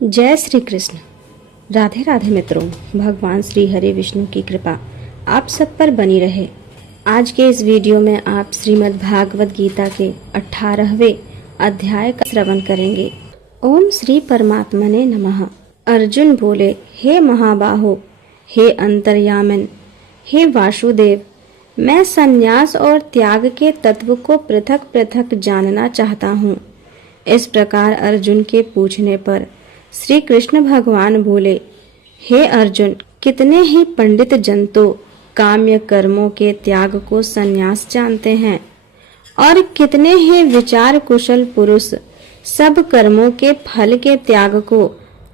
जय श्री कृष्ण। राधे राधे मित्रों, भगवान श्री हरि विष्णु की कृपा आप सब पर बनी रहे। आज के इस वीडियो में आप श्रीमद् भागवत गीता के 18वें अध्याय का श्रवण करेंगे। ओम श्री परमात्मने नमः। अर्जुन बोले, हे महाबाहो, हे अंतर्यामिन, हे वासुदेव, मैं संन्यास और त्याग के तत्व को पृथक पृथक जानना चाहता हूँ। इस प्रकार अर्जुन के पूछने पर श्री कृष्ण भगवान बोले, हे अर्जुन, कितने ही पंडित जन तो काम्य कर्मों के त्याग को संन्यास जानते हैं और कितने ही विचार कुशल पुरुष सब कर्मों के फल के त्याग को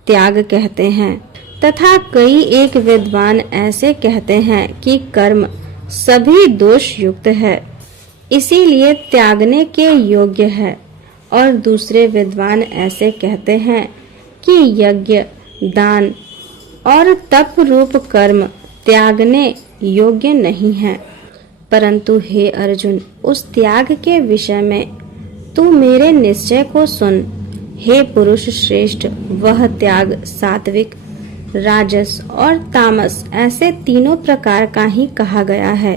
त्याग कहते हैं, तथा कई एक विद्वान ऐसे कहते हैं कि कर्म सभी दोष युक्त है, इसीलिए त्यागने के योग्य है, और दूसरे विद्वान ऐसे कहते हैं कि यज्ञ, दान और तप रूप कर्म त्यागने योग्य नहीं है। परंतु हे अर्जुन, उस त्याग के विषय में तू मेरे निश्चय को सुन। हे पुरुष श्रेष्ठ, वह त्याग सात्विक, राजस और तामस ऐसे तीनों प्रकार का ही कहा गया है,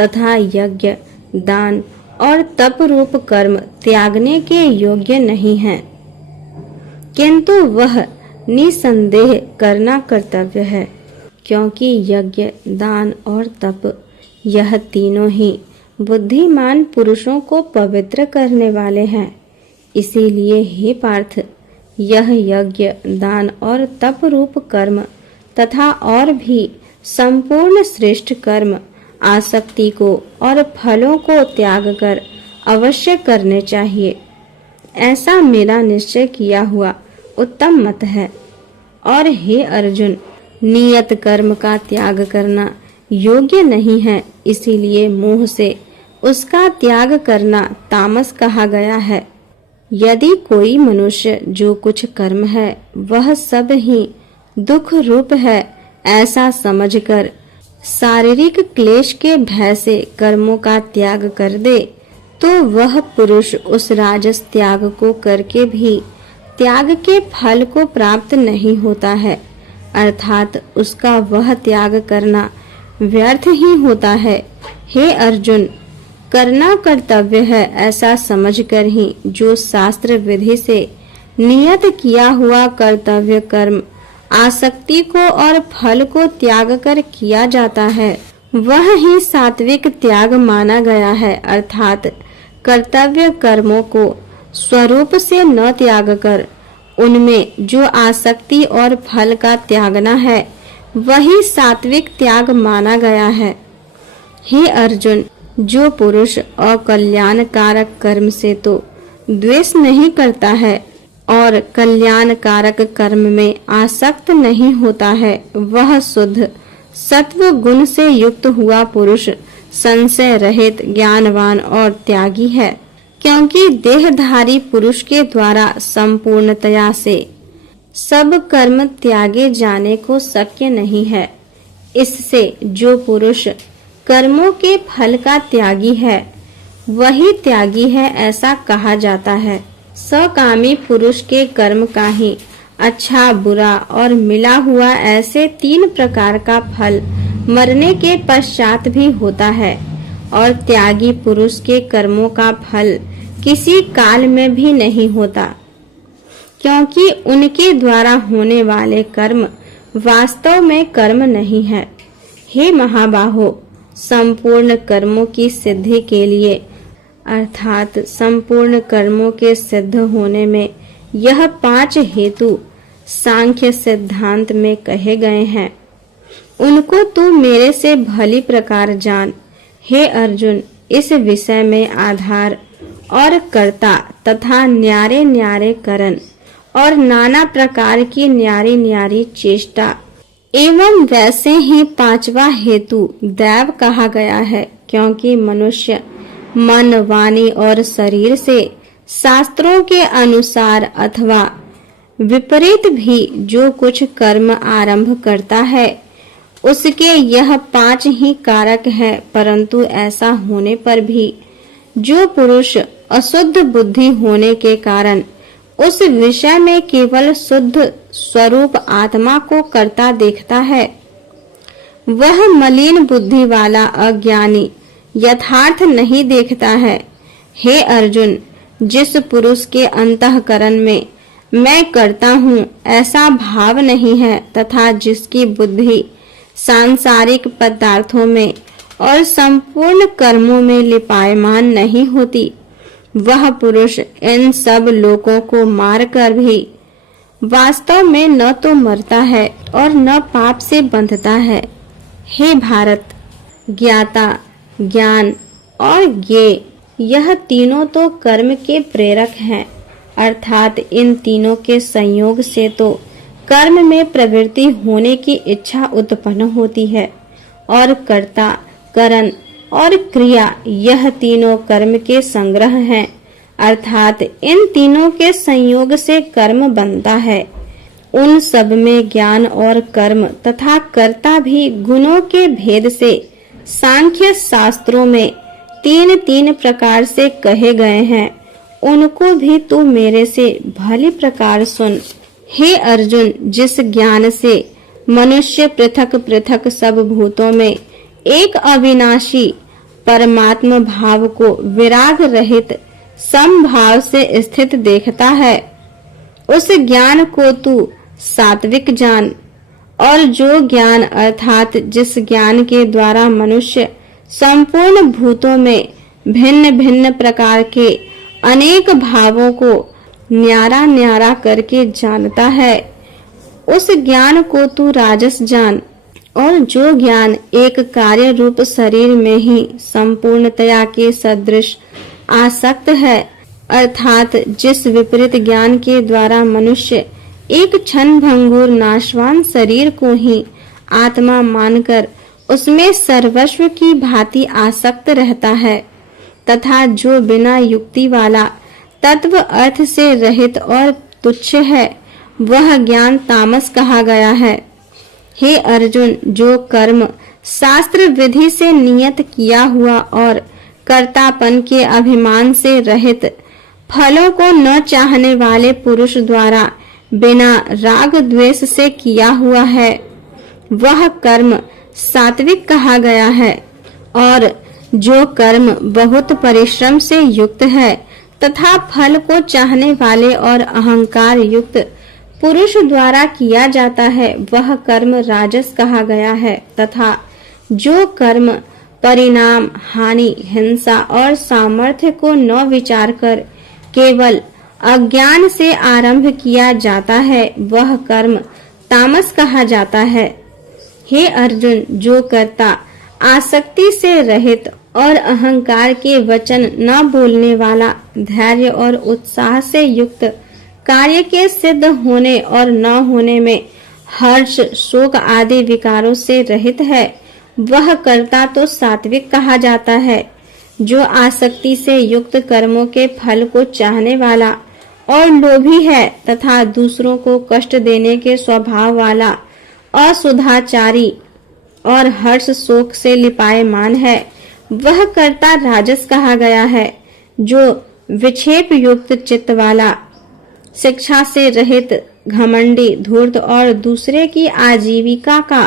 तथा यज्ञ, दान और तप रूप कर्म त्यागने के योग्य नहीं है, किंतु वह निसंदेह करना कर्तव्य है, क्योंकि यज्ञ, दान और तप यह तीनों ही बुद्धिमान पुरुषों को पवित्र करने वाले हैं। इसीलिए हे पार्थ, यह यज्ञ, दान और तप रूप कर्म तथा और भी संपूर्ण श्रेष्ठ कर्म आसक्ति को और फलों को त्याग कर अवश्य करने चाहिए। ऐसा मेरा निश्चय किया हुआ उत्तम मत है। और हे अर्जुन, नियत कर्म का त्याग करना योग्य नहीं है, इसीलिए मोह से उसका त्याग करना तामस कहा गया है। यदि कोई मनुष्य जो कुछ कर्म है वह सब ही दुख रूप है ऐसा समझकर शारीरिक क्लेश के भय से कर्मों का त्याग कर दे, तो वह पुरुष उस राजस त्याग को करके भी त्याग के फल को प्राप्त नहीं होता है, अर्थात उसका वह त्याग करना व्यर्थ ही होता है। हे अर्जुन, करना कर्तव्य है ऐसा समझकर ही जो शास्त्र विधि से नियत किया हुआ कर्तव्य कर्म आसक्ति को और फल को त्याग कर किया जाता है, वह ही सात्विक त्याग माना गया है, अर्थात कर्तव्य कर्मों को स्वरूप से न त्याग कर उनमें जो आसक्ति और फल का त्यागना है वही सात्विक त्याग माना गया है। हे अर्जुन, जो पुरुष अकल्याणकारक कर्म से तो द्वेष नहीं करता है और कल्याणकारक कर्म में आसक्त नहीं होता है, वह शुद्ध सत्व गुण से युक्त हुआ पुरुष संशय रहित, ज्ञानवान और त्यागी है, क्योंकि देहधारी पुरुष के द्वारा संपूर्णतया से सब कर्म त्यागे जाने को शक्य नहीं है। इससे जो पुरुष कर्मों के फल का त्यागी है वही त्यागी है ऐसा कहा जाता है। सकामी पुरुष के कर्म का ही अच्छा, बुरा और मिला हुआ ऐसे तीन प्रकार का फल मरने के पश्चात भी होता है, और त्यागी पुरुष के कर्मों का फल किसी काल में भी नहीं होता, क्योंकि उनके द्वारा होने वाले कर्म वास्तव में कर्म नहीं है। हे महाबाहो, संपूर्ण कर्मों की सिद्धि के लिए अर्थात संपूर्ण कर्मों के सिद्ध होने में यह 5 हेतु सांख्य सिद्धांत में कहे गए हैं, उनको तू मेरे से भली प्रकार जान। हे अर्जुन, इस विषय में आधार और कर्ता तथा न्यारे न्यारे करण और नाना प्रकार की न्यारी न्यारी चेष्टा एवं वैसे ही 5वां हेतु दैव कहा गया है, क्योंकि मनुष्य मन, वाणी और शरीर से शास्त्रों के अनुसार अथवा विपरीत भी जो कुछ कर्म आरंभ करता है उसके यह 5 ही कारक है। परंतु ऐसा होने पर भी जो पुरुष अशुद्ध बुद्धि होने के कारण उस विषय में केवल शुद्ध स्वरूप आत्मा को कर्ता देखता है। वह मलिन बुद्धि वाला अज्ञानी यथार्थ नहीं देखता है। हे अर्जुन, जिस पुरुष के अंतःकरण में मैं करता हूँ ऐसा भाव नहीं है तथा जिसकी बुद्धि सांसारिक पदार्थों में और संपूर्ण कर्मों में लिपायमान नहीं होती, वह पुरुष इन सब लोगों को मारकर भी वास्तव में न तो मरता है और न पाप से बंधता है। हे भारत, ज्ञाता, ज्ञान और ज्ञेय यह तीनों तो कर्म के प्रेरक हैं, अर्थात इन तीनों के संयोग से तो कर्म में प्रवृत्ति होने की इच्छा उत्पन्न होती है और कर्ता, करण और क्रिया यह तीनों कर्म के संग्रह हैं, अर्थात इन तीनों के संयोग से कर्म बनता है। उन सब में ज्ञान और कर्म तथा कर्ता भी गुणों के भेद से सांख्य शास्त्रों में तीन तीन प्रकार से कहे गए हैं, उनको भी तू मेरे से भली प्रकार सुन। हे अर्जुन, जिस ज्ञान से मनुष्य पृथक पृथक सब भूतों में एक अविनाशी परमात्म भाव को विराग रहित समभाव से स्थित देखता है, उस ज्ञान को तू सात्विक जान। और जो ज्ञान अर्थात जिस ज्ञान के द्वारा मनुष्य संपूर्ण भूतों में भिन्न भिन्न प्रकार के अनेक भावों को न्यारा न्यारा करके जानता है, उस ज्ञान को तू राजस जान। और जो ज्ञान एक कार्य रूप शरीर में ही संपूर्णतया के सदृश आसक्त है, अर्थात जिस विपरीत ज्ञान के द्वारा मनुष्य एक क्षण भंगुर नाशवान शरीर को ही आत्मा मानकर उसमें सर्वस्व की भांति आसक्त रहता है, तथा जो बिना युक्ति वाला तत्व अर्थ से रहित और तुच्छ है, वह ज्ञान तामस कहा गया है। हे अर्जुन, जो कर्म शास्त्र विधि से नियत किया हुआ और कर्तापन के अभिमान से रहित फलों को न चाहने वाले पुरुष द्वारा बिना राग द्वेष से किया हुआ है, वह कर्म सात्विक कहा गया है। और जो कर्म बहुत परिश्रम से युक्त है तथा फल को चाहने वाले और अहंकार युक्त पुरुष द्वारा किया जाता है, वह कर्म राजस कहा गया है। तथा जो कर्म परिणाम, हानि, हिंसा और सामर्थ्य को न विचार कर केवल अज्ञान से आरंभ किया जाता है, वह कर्म तामस कहा जाता है। हे अर्जुन, जो कर्ता आसक्ति से रहित और अहंकार के वचन न बोलने वाला, धैर्य और उत्साह से युक्त, कार्य के सिद्ध होने और न होने में हर्ष, शोक आदि विकारों से रहित है, वह कर्ता तो सात्विक कहा जाता है। जो आसक्ति से युक्त कर्मों के फल को चाहने वाला और लोभी है तथा दूसरों को कष्ट देने के स्वभाव वाला, असुधाचारी और हर्ष शोक से लिपायमान है, वह कर्ता राजस कहा गया है। जो विक्षेप युक्त चित्त वाला, शिक्षा से रहित, घमंडी, धूर्त और दूसरे की आजीविका का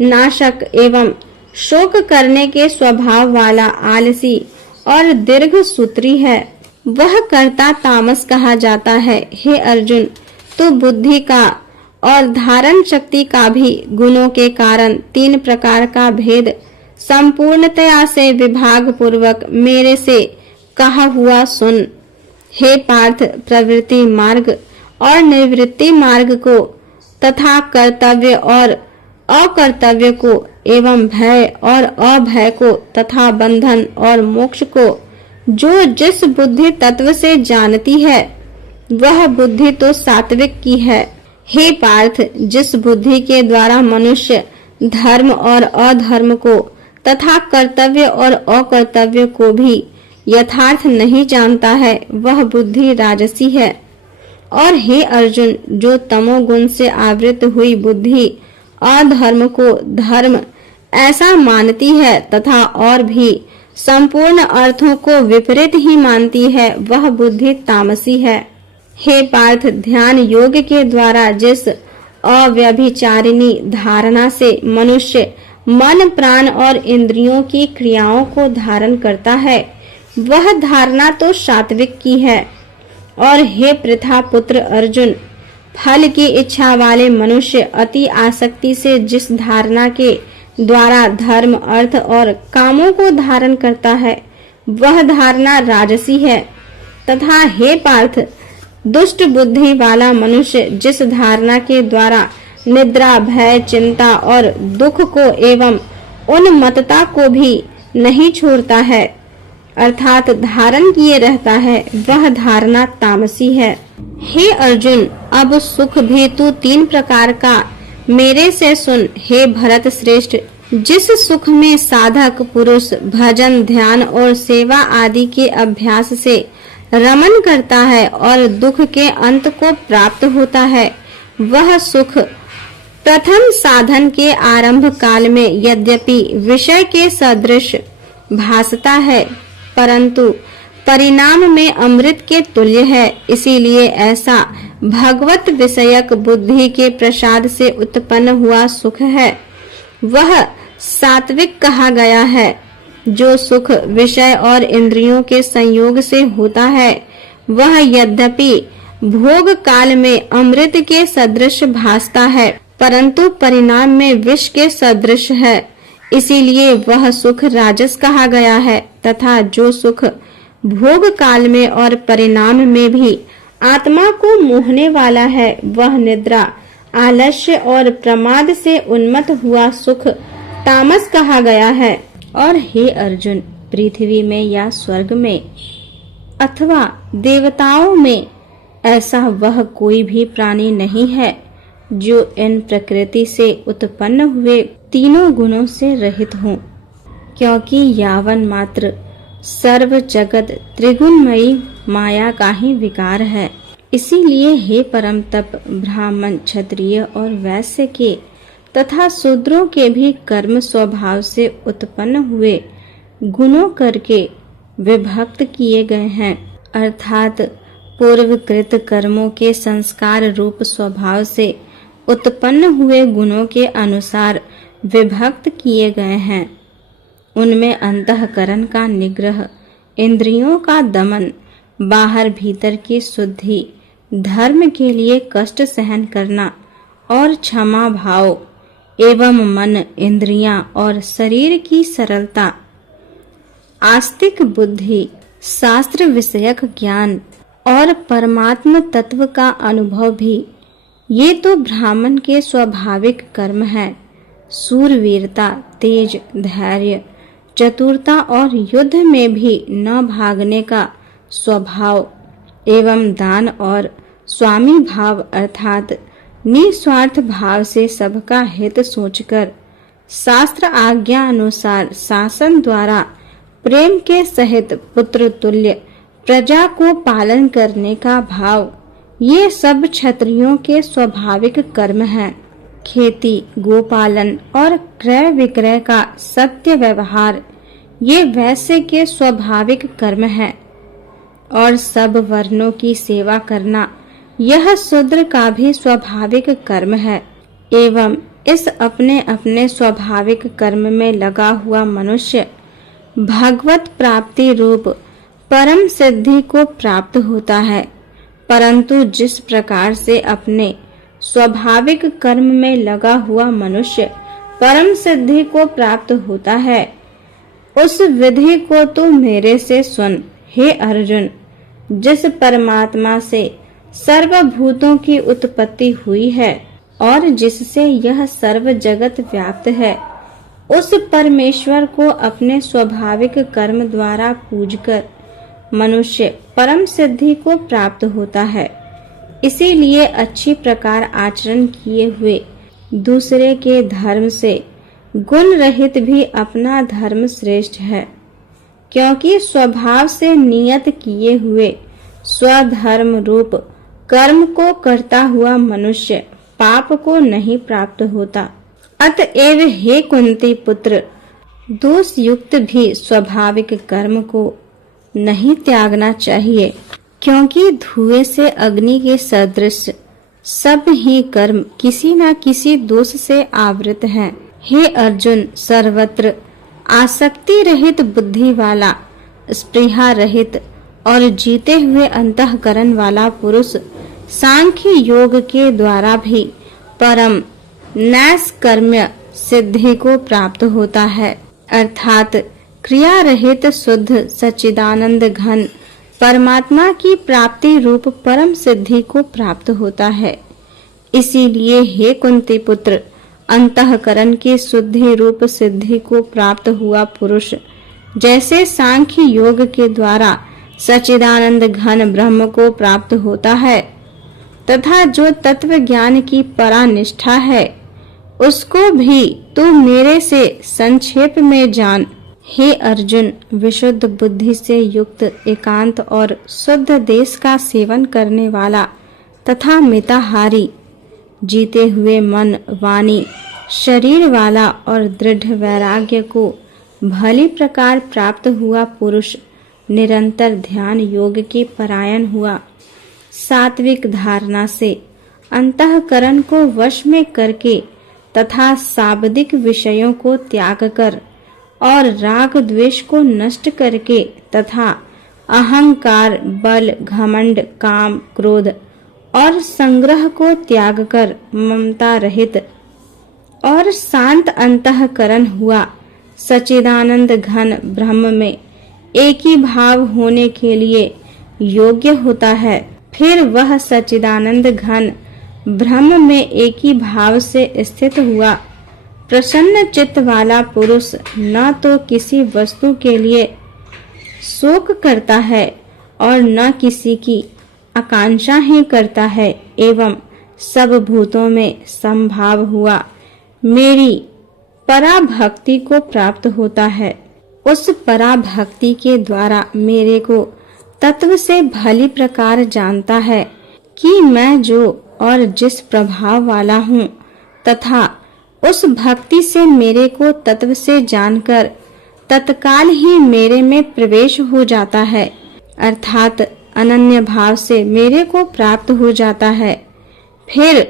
नाशक एवं शोक करने के स्वभाव वाला, आलसी और दीर्घ सूत्री है, वह कर्ता तामस कहा जाता है। हे अर्जुन, तू बुद्धि का और धारण शक्ति का भी गुणों के कारण तीन प्रकार का भेद संपूर्णतया से विभाग पूर्वक मेरे से कहा हुआ सुन। हे पार्थ, प्रवृत्ति मार्ग और निवृत्ति मार्ग को तथा कर्तव्य और अकर्तव्य को एवं भय और अभय को तथा बंधन और मोक्ष को जो जिस बुद्धि तत्व से जानती है, वह बुद्धि तो सात्विक की है। हे पार्थ, जिस बुद्धि के द्वारा मनुष्य धर्म और अधर्म को तथा कर्तव्य और अकर्तव्य को भी यथार्थ नहीं जानता है, वह बुद्धि राजसी है। और हे अर्जुन, जो तमोगुण से आवृत हुई बुद्धि अधर्म को धर्म ऐसा मानती है तथा और भी संपूर्ण अर्थों को विपरीत ही मानती है, वह बुद्धि तामसी है। हे पार्थ, ध्यान योग के द्वारा जिस अव्यभिचारिणी धारणा से मनुष्य मन, प्राण और इंद्रियों की क्रियाओं को धारण करता है, वह धारणा तो सात्विक की है। और हे पृथा पुत्र अर्जुन, फल की इच्छा वाले मनुष्य अति आसक्ति से जिस धारणा के द्वारा धर्म, अर्थ और कामों को धारण करता है, वह धारणा राजसी है। तथा हे पार्थ, दुष्ट बुद्धि वाला मनुष्य जिस धारणा के द्वारा निद्रा, भय, चिंता और दुख को एवं उन्मत्तता को भी नहीं छोड़ता है, अर्थात धारण किए रहता है, वह धारणा तामसी है। हे अर्जुन, अब सुख भी तू 3 प्रकार का मेरे से सुन। हे भरत श्रेष्ठ, जिस सुख में साधक पुरुष भजन, ध्यान और सेवा आदि के अभ्यास से रमन करता है और दुख के अंत को प्राप्त होता है, वह सुख प्रथम साधन के आरंभ काल में यद्यपि विषय के सदृश भासता है, परंतु परिणाम में अमृत के तुल्य है। इसीलिए ऐसा भगवत विषयक बुद्धि के प्रसाद से उत्पन्न हुआ सुख है, वह सात्विक कहा गया है। जो सुख विषय और इंद्रियों के संयोग से होता है, वह यद्यपि भोग काल में अमृत के सदृश भासता है, परंतु परिणाम में विष के सदृश है। इसीलिए वह सुख राजस कहा गया है। तथा जो सुख भोग काल में और परिणाम में भी आत्मा को मोहने वाला है, वह निद्रा, आलस्य और प्रमाद से उन्मत्त हुआ सुख तामस कहा गया है। और हे अर्जुन, पृथ्वी में या स्वर्ग में अथवा देवताओं में ऐसा वह कोई भी प्राणी नहीं है जो इन प्रकृति से उत्पन्न हुए तीनों गुणों से रहित हो, क्योंकि यावन मात्र सर्व जगत त्रिगुणमयी माया का ही विकार है। इसीलिए हे परम तप, ब्राह्मण, क्षत्रिय और वैश्य के तथा शूद्रों के भी कर्म स्वभाव से उत्पन्न हुए गुणों करके विभक्त किए गए हैं, अर्थात पूर्वकृत कर्मों के संस्कार रूप स्वभाव से उत्पन्न हुए गुणों के अनुसार विभक्त किए गए हैं। उनमें अंतःकरण का निग्रह, इंद्रियों का दमन, बाहर भीतर की शुद्धि, धर्म के लिए कष्ट सहन करना और क्षमा भाव एवं मन, इंद्रियां और शरीर की सरलता, आस्तिक बुद्धि, शास्त्र विषयक ज्ञान और परमात्म तत्व का अनुभव भी, ये तो ब्राह्मण के स्वाभाविक कर्म है। शूरवीरता, तेज, धैर्य, चतुरता और युद्ध में भी न भागने का स्वभाव एवं दान और स्वामी भाव अर्थात निस्वार्थ भाव से सबका हित सोचकर शास्त्र आज्ञा अनुसार शासन द्वारा प्रेम के सहित पुत्र तुल्य प्रजा को पालन करने का भाव, ये सब क्षत्रियों के स्वाभाविक कर्म हैं। खेती, गोपालन और क्रय विक्रय का सत्य व्यवहार, ये वैश्य के स्वाभाविक कर्म है। और सब वर्णों की सेवा करना, यह शूद्र का भी स्वाभाविक कर्म है। एवं इस अपने अपने स्वाभाविक कर्म में लगा हुआ मनुष्य भगवत प्राप्ति रूप परम सिद्धि को प्राप्त होता है। परंतु जिस प्रकार से अपने स्वाभाविक कर्म में लगा हुआ मनुष्य परम सिद्धि को प्राप्त होता है, उस विधि को तो मेरे से सुन। हे अर्जुन, जिस परमात्मा से सर्वभूतों की उत्पत्ति हुई है और जिससे यह सर्व जगत व्याप्त है, उस परमेश्वर को अपने स्वाभाविक कर्म द्वारा पूजकर मनुष्य परम सिद्धि को प्राप्त होता है। इसीलिए अच्छी प्रकार आचरण किए हुए दूसरे के धर्म से गुण रहित भी अपना धर्म श्रेष्ठ है, क्योंकि स्वभाव से नियत किए हुए स्वधर्म रूप कर्म को करता हुआ मनुष्य पाप को नहीं प्राप्त होता। अतएव हे कुंती पुत्र, दोष युक्त भी स्वाभाविक कर्म को नहीं त्यागना चाहिए। क्योंकि धुएं से अग्नि के सदृश सब ही कर्म किसी न किसी दोष से आवृत हैं। हे अर्जुन, सर्वत्र आसक्ति रहित बुद्धि वाला, स्पृहा रहित और जीते हुए अंतःकरण वाला पुरुष सांख्य योग के द्वारा भी परम नैष्कर्म्य सिद्धि को प्राप्त होता है, अर्थात क्रिया रहित शुद्ध सच्चिदानंद घन परमात्मा की प्राप्ति रूप परम सिद्धि को प्राप्त होता है। इसीलिए हे कुंती पुत्र, अंतःकरण की शुद्धि रूप सिद्धि को प्राप्त हुआ पुरुष जैसे सांख्य योग के द्वारा सच्चिदानंद घन ब्रह्म को प्राप्त होता है तथा जो तत्व ज्ञान की परानिष्ठा है उसको भी तू मेरे से संक्षेप में जान। हे अर्जुन, विशुद्ध बुद्धि से युक्त एकांत और शुद्ध देश का सेवन करने वाला तथा मिताहारी, जीते हुए मन वाणी शरीर वाला और दृढ़ वैराग्य को भली प्रकार प्राप्त हुआ पुरुष निरंतर ध्यान योग के परायण हुआ, सात्विक धारणा से अंतःकरण को वश में करके तथा शाब्दिक विषयों को त्याग कर और राग द्वेष को नष्ट करके तथा अहंकार बल घमंड काम क्रोध और संग्रह को त्याग कर ममता रहित और शांत अंतःकरण हुआ सच्चिदानंद घन ब्रह्म में एक ही भाव होने के लिए योग्य होता है। फिर वह सच्चिदानंद घन ब्रह्म में एक ही भाव से स्थित हुआ प्रसन्न चित्त वाला पुरुष न तो किसी वस्तु के लिए शोक करता है और न किसी की आकांक्षा ही करता है, एवं सब भूतों में संभाव हुआ मेरी पराभक्ति को प्राप्त होता है। उस पराभक्ति के द्वारा मेरे को तत्व से भली प्रकार जानता है कि मैं जो और जिस प्रभाव वाला हूँ तथा उस भक्ति से मेरे को तत्व से जानकर तत्काल ही मेरे में प्रवेश हो जाता है, अर्थात अनन्य भाव से मेरे को प्राप्त हो जाता है। फिर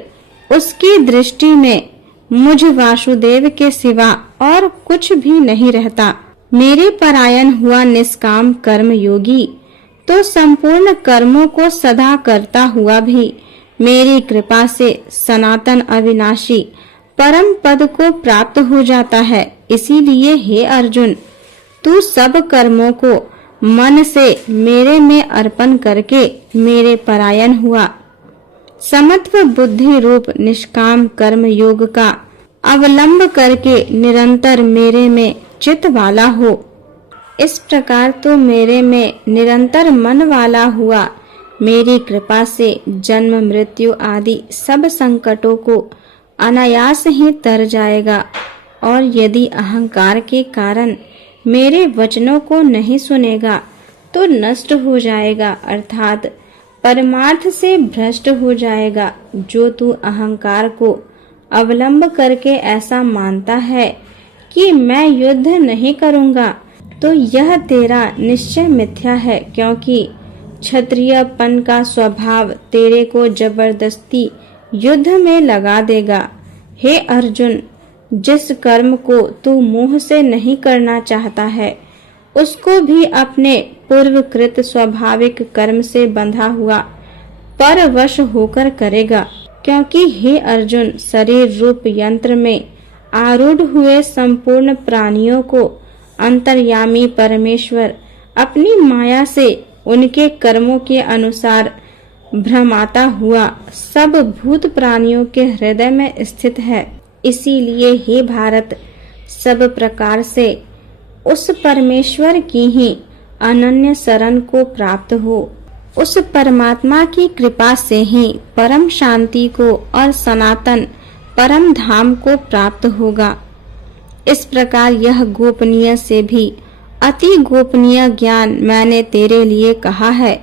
उसकी दृष्टि में मुझ वासुदेव के सिवा और कुछ भी नहीं रहता। मेरे परायण हुआ निष्काम कर्म योगी तो संपूर्ण कर्मों को सदा करता हुआ भी मेरी कृपा से सनातन अविनाशी परम पद को प्राप्त हो जाता है। इसीलिए हे अर्जुन, तू सब कर्मों को मन से मेरे में अर्पण करके मेरे परायण हुआ समत्व बुद्धि रूप निष्काम कर्म योग का अवलंब करके निरंतर मेरे में चित्त वाला हो। इस प्रकार तो मेरे में निरंतर मन वाला हुआ मेरी कृपा से जन्म मृत्यु आदि सब संकटों को अनायास ही तर जाएगा, और यदि अहंकार के कारण मेरे वचनों को नहीं सुनेगा तो नष्ट हो जाएगा, अर्थात परमार्थ से भ्रष्ट हो जाएगा। जो तू अहंकार को अवलंब करके ऐसा मानता है कि मैं युद्ध नहीं करूंगा, तो यह तेरा निश्चय मिथ्या है, क्योंकि क्षत्रियपन का स्वभाव तेरे को जबरदस्ती युद्ध में लगा देगा। हे अर्जुन, जिस कर्म को तू मोह से नहीं करना चाहता है उसको भी अपने पूर्वकृत स्वाभाविक कर्म से बंधा हुआ परवश होकर करेगा, क्योंकि हे अर्जुन, शरीर रूप यंत्र में आरूढ़ हुए संपूर्ण प्राणियों को अंतर्यामी परमेश्वर अपनी माया से उनके कर्मों के अनुसार भ्रमाता हुआ सब भूत प्राणियों के हृदय में स्थित है। इसीलिए हे भारत, सब प्रकार से उस परमेश्वर की ही अनन्य शरण को प्राप्त हो। उस परमात्मा की कृपा से ही परम शांति को और सनातन परम धाम को प्राप्त होगा। इस प्रकार यह गोपनीय से भी अति गोपनीय ज्ञान मैंने तेरे लिए कहा है।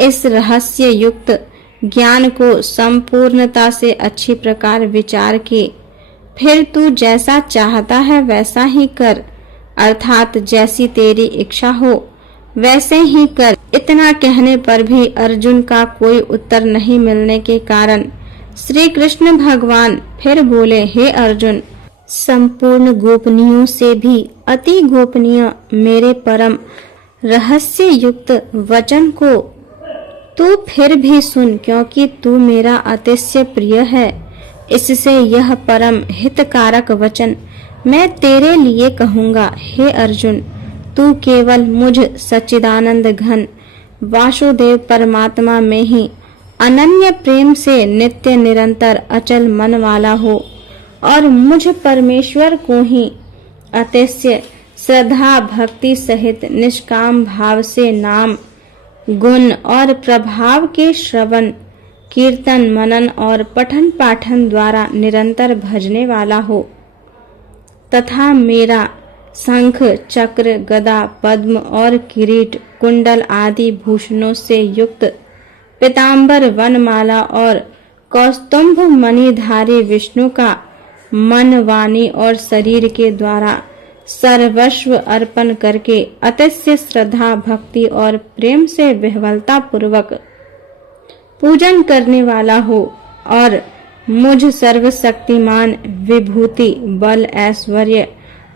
इस रहस्य युक्त ज्ञान को संपूर्णता से अच्छी प्रकार विचार के फिर तू जैसा चाहता है वैसा ही कर, अर्थात जैसी तेरी इच्छा हो वैसे ही कर। इतना कहने पर भी अर्जुन का कोई उत्तर नहीं मिलने के कारण श्री कृष्ण भगवान फिर बोले, हे अर्जुन, संपूर्ण गोपनीयों से भी अति गोपनीय मेरे परम रहस्य युक्त वचन को तू फिर भी सुन, क्योंकि तू मेरा अतिशय प्रिय है। इससे यह परम हितकारक वचन मैं तेरे लिए कहूँगा। हे अर्जुन, तू केवल मुझ सच्चिदानंद घन वासुदेव परमात्मा में ही अनन्य प्रेम से नित्य निरंतर अचल मन वाला हो और मुझ परमेश्वर को ही अतिशय श्रद्धा भक्ति सहित निष्काम भाव से नाम गुण और प्रभाव के श्रवण कीर्तन मनन और पठन पाठन द्वारा निरंतर भजने वाला हो तथा मेरा शंख चक्र गदा पद्म और किरीट कुंडल आदि भूषणों से युक्त पीतांबर वनमाला और कौस्तुभ मणिधारी विष्णु का मन वाणी और शरीर के द्वारा सर्वस्व अर्पण करके अतिशय श्रद्धा भक्ति और प्रेम से विह्वलता पूर्वक पूजन करने वाला हो और मुझ सर्वशक्तिमान विभूति बल ऐश्वर्य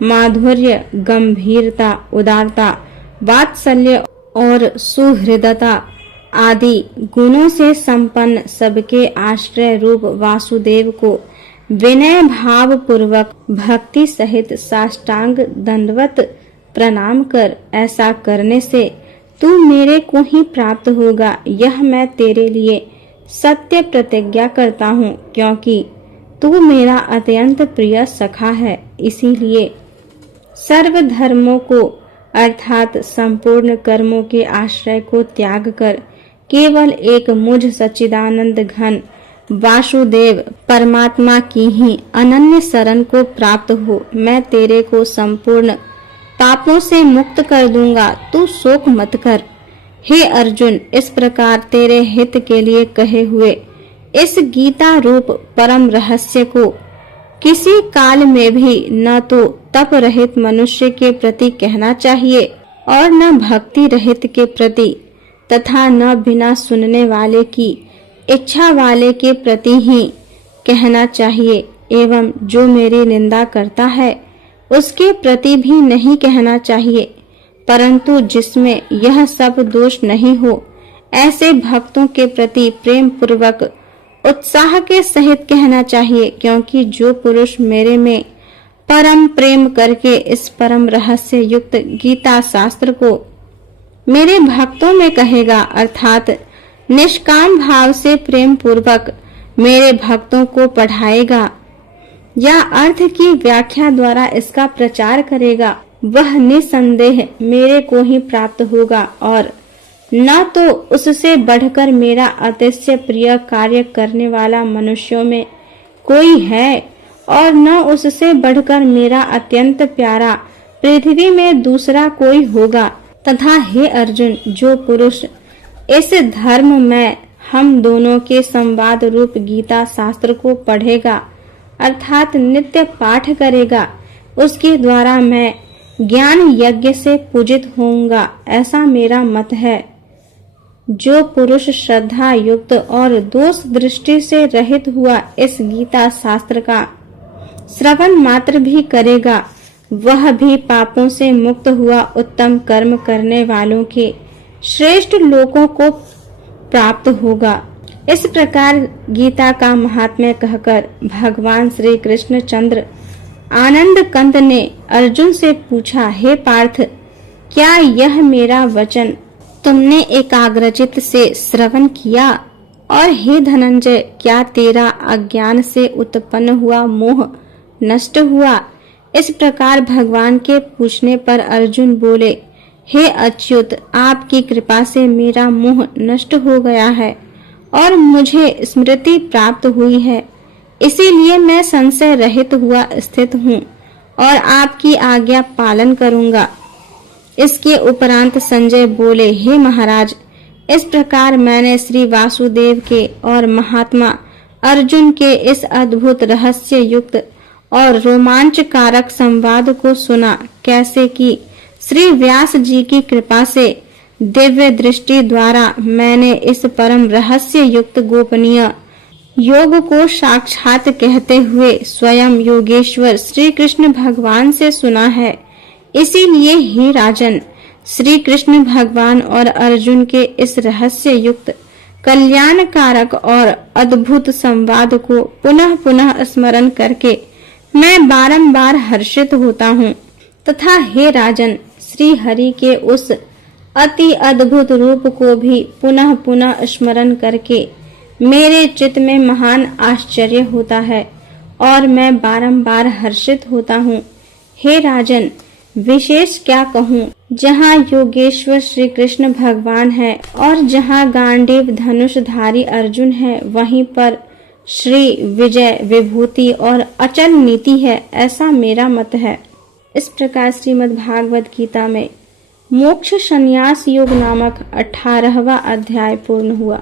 माधुर्य गंभीरता उदारता वात्सल्य और सुहृदता आदि गुणों से संपन्न सबके आश्रय रूप वासुदेव को विनय भाव पूर्वक भक्ति सहित साष्टांग दंडवत प्रणाम कर। ऐसा करने से तू मेरे को ही प्राप्त होगा, यह मैं तेरे लिए सत्य प्रतिज्ञा करता हूँ, क्योंकि तू मेरा अत्यंत प्रिय सखा है। इसीलिए सर्व धर्मों को अर्थात संपूर्ण कर्मों के आश्रय को त्याग कर केवल एक मुझ सच्चिदानंद घन वासुदेव परमात्मा की ही अनन्य शरण को प्राप्त हो। मैं तेरे को संपूर्ण पापों से मुक्त कर दूंगा, तू शोक मत कर। हे अर्जुन, इस प्रकार तेरे हित के लिए कहे हुए इस गीता रूप परम रहस्य को किसी काल में भी न तो तप रहित मनुष्य के प्रति कहना चाहिए और न भक्ति रहित के प्रति तथा न बिना सुनने वाले की इच्छा वाले के प्रति ही कहना चाहिए, एवं जो मेरी निंदा करता है उसके प्रति भी नहीं कहना चाहिए, परंतु जिसमें यह सब दोष नहीं हो ऐसे भक्तों के प्रति प्रेम पूर्वक उत्साह के सहित कहना चाहिए। क्योंकि जो पुरुष मेरे में परम प्रेम करके इस परम रहस्य युक्त गीता शास्त्र को मेरे भक्तों में कहेगा, अर्थात निष्काम भाव से प्रेम पूर्वक मेरे भक्तों को पढ़ाएगा या अर्थ की व्याख्या द्वारा इसका प्रचार करेगा, वह निसंदेह मेरे को ही प्राप्त होगा और न तो उससे बढ़कर मेरा अतिशय प्रिय कार्य करने वाला मनुष्यों में कोई है और न उससे बढ़कर मेरा अत्यंत प्यारा पृथ्वी में दूसरा कोई होगा। तथा हे अर्जुन, जो पुरुष इस धर्म में हम दोनों के संवाद रूप गीता शास्त्र को पढ़ेगा अर्थात नित्य पाठ करेगा, उसके द्वारा मैं ज्ञान यज्ञ से पूजित होऊंगा, ऐसा मेरा मत है। जो पुरुष श्रद्धा युक्त और दोष दृष्टि से रहित हुआ इस गीता शास्त्र का श्रवण मात्र भी करेगा, वह भी पापों से मुक्त हुआ उत्तम कर्म करने वालों के श्रेष्ठ लोकों को प्राप्त होगा। इस प्रकार गीता का महात्म्य कहकर भगवान श्री कृष्ण चंद्र आनंद कंद ने अर्जुन से पूछा, हे पार्थ, क्या यह मेरा वचन तुमने एकाग्रचित से श्रवण किया? और हे धनंजय, क्या तेरा अज्ञान से उत्पन्न हुआ मोह नष्ट हुआ? इस प्रकार भगवान के पूछने पर अर्जुन बोले, हे अच्युत, आपकी कृपा से मेरा मोह नष्ट हो गया है और मुझे स्मृति प्राप्त हुई है, इसीलिए मैं संशय रहित हुआ स्थित हूँ और आपकी आज्ञा पालन करूँगा। इसके उपरांत संजय बोले, हे महाराज, इस प्रकार मैंने श्री वासुदेव के और महात्मा अर्जुन के इस अद्भुत रहस्य युक्त और रोमांचकारक संवाद को सुना, कैसे कि श्री व्यास जी की कृपा से दिव्य दृष्टि द्वारा मैंने इस परम रहस्य युक्त गोपनीय योग को साक्षात कहते हुए स्वयं योगेश्वर श्री कृष्ण भगवान से सुना है। इसीलिए हे राजन, श्री कृष्ण भगवान और अर्जुन के इस रहस्य युक्त कल्याणकारक और अद्भुत संवाद को पुनः पुनः स्मरण करके मैं बारंबार हर्षित होता हूँ तथा हे राजन, श्री हरि के उस अति अद्भुत रूप को भी पुनः पुनः स्मरण करके मेरे चित्त में महान आश्चर्य होता है और मैं बारंबार हर्षित होता हूँ। हे राजन, विशेष क्या कहूँ, जहाँ योगेश्वर श्री कृष्ण भगवान है और जहाँ गांडीव धनुषधारी अर्जुन है, वहीं पर श्री विजय विभूति और अचल नीति है, ऐसा मेरा मत है। इस प्रकार श्रीमद् भागवत गीता में मोक्ष संन्यास योग नामक 18वां अध्याय पूर्ण हुआ।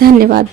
धन्यवाद।